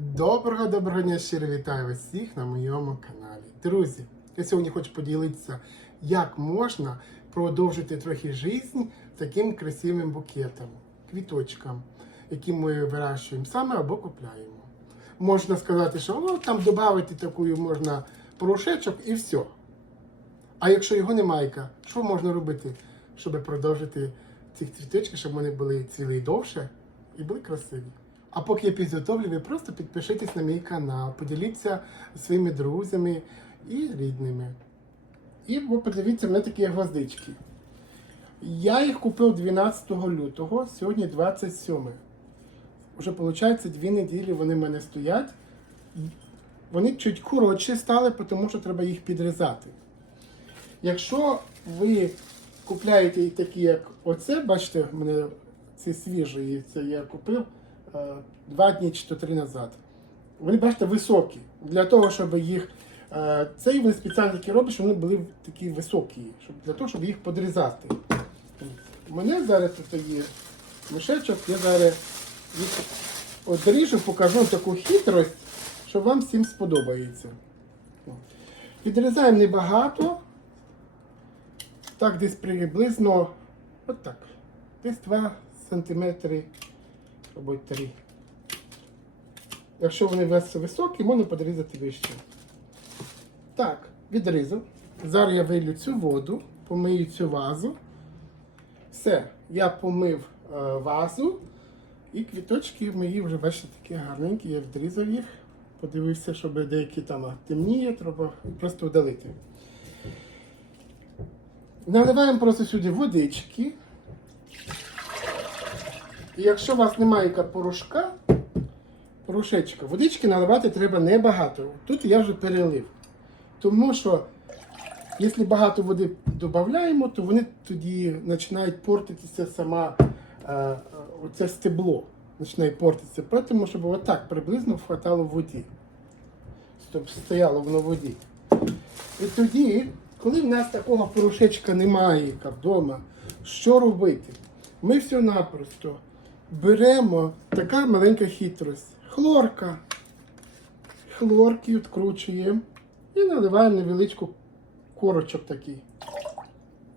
Доброго доброго дня, щиро вітаю вас всіх на моєму каналі. Друзі, я сьогодні хочу поділитися, як можна продовжити трохи життя таким красивим букетом, квіточком, які ми вирощуємо саме або купляємо. Можна сказати, що ну, там додати таку можна порошечок і все. А якщо його немає, що можна робити, щоб продовжити ці квіточки, щоб вони були цілі і довше і були красиві? А поки я підготовлю, ви просто підпишитесь на мій канал, поділіться своїми друзями і рідними. І подивіться, в мене такі гвоздички. Я їх купив 12 лютого, сьогодні 27. Уже, виходить, дві неділі вони в мене стоять. Вони чуть коротші стали, тому що треба їх підрізати. Якщо ви купляєте такі, як оце, бачите, в мене ці свіжі, це я купив. Е, два дні чи то три назад. Вони, бачите, високі. Для того, щоб їх. Е, Цей вони спеціально такі роблять, щоб вони були такі високі, щоб, для того, щоб їх подрізати. У мене зараз тут є мішечок, я зараз їх одріжу, покажу таку хитрость, що вам всім сподобається. Підрізаємо небагато. Так, десь приблизно от так, десь 2 см або й три. Якщо вони високі, можна підрізати вище. Так, відрізав. Зараз я вилю цю воду, помию цю вазу. Все, я помив е, вазу. І квіточки мої вже, бачите, такі гарненькі, я відрізав їх. Подивився, щоб деякі там темніє, треба просто удалити. Наливаємо просто сюди водички. І якщо у вас немає порошка, порошечка, водички наливати треба небагато. Тут я вже перелив. Тому що, якщо багато води додаємо, то вони тоді починають портитися сама е, оце стебло. Починає портитися. Тому, щоб отак приблизно вхватало в воді. Щоб стояло воно в воді. І тоді, коли в нас такого порошечка немає вдома, що робити? Ми все-напросто беремо така маленька хитрость. Хлорка. Хлорки відкручуємо і наливаємо невеличку корочок такий.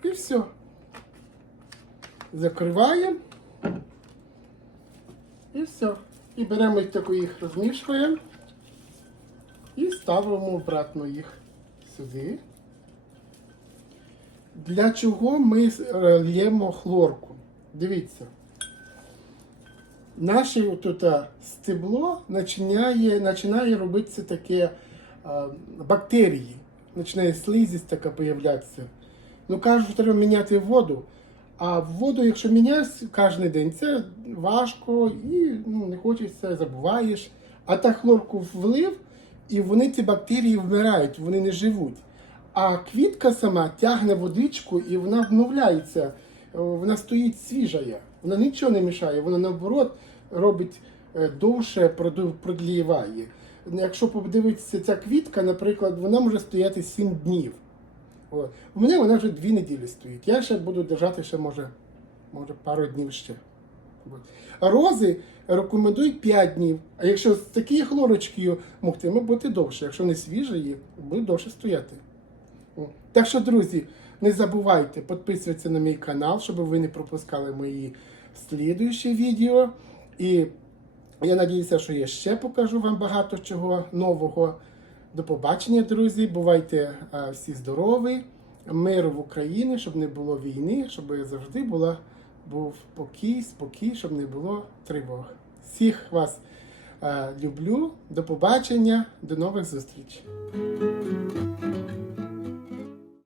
І все. Закриваємо. І все. І беремо їх таку їх розмішуємо і ставимо обратно їх сюди. Для чого ми е, лємо хлорку? Дивіться наше тут е, стебло починає починає робитися таке е, бактерії, починає слизість така появлятися. Ну, кажуть, що треба міняти воду. А воду, якщо міняєш кожен день, це важко і ну, не хочеться, забуваєш. А та хлорку влив, і вони ці бактерії вмирають, вони не живуть. А квітка сама тягне водичку і вона обновляється, е, вона стоїть свіжа. Вона нічого не мішає, вона наоборот робить е, довше, продліває. Якщо подивитися ця квітка, наприклад, вона може стояти 7 днів. У мене вона вже 2 неділі стоїть. Я ще буду держати ще може, може пару днів ще. рози рекомендують 5 днів. А якщо з такою хлорочкою могтиме бути довше, якщо не свіжі, її, буде довше стояти. Так що, друзі, не забувайте підписуватися на мій канал, щоб ви не пропускали мої слідуючі відео. І я надіюся, що я ще покажу вам багато чого нового. До побачення, друзі. Бувайте е, всі здорові, миру в Україні, щоб не було війни, щоб завжди була, був покій, спокій, щоб не було тривог. Всіх вас е, люблю, до побачення, до нових зустрічей.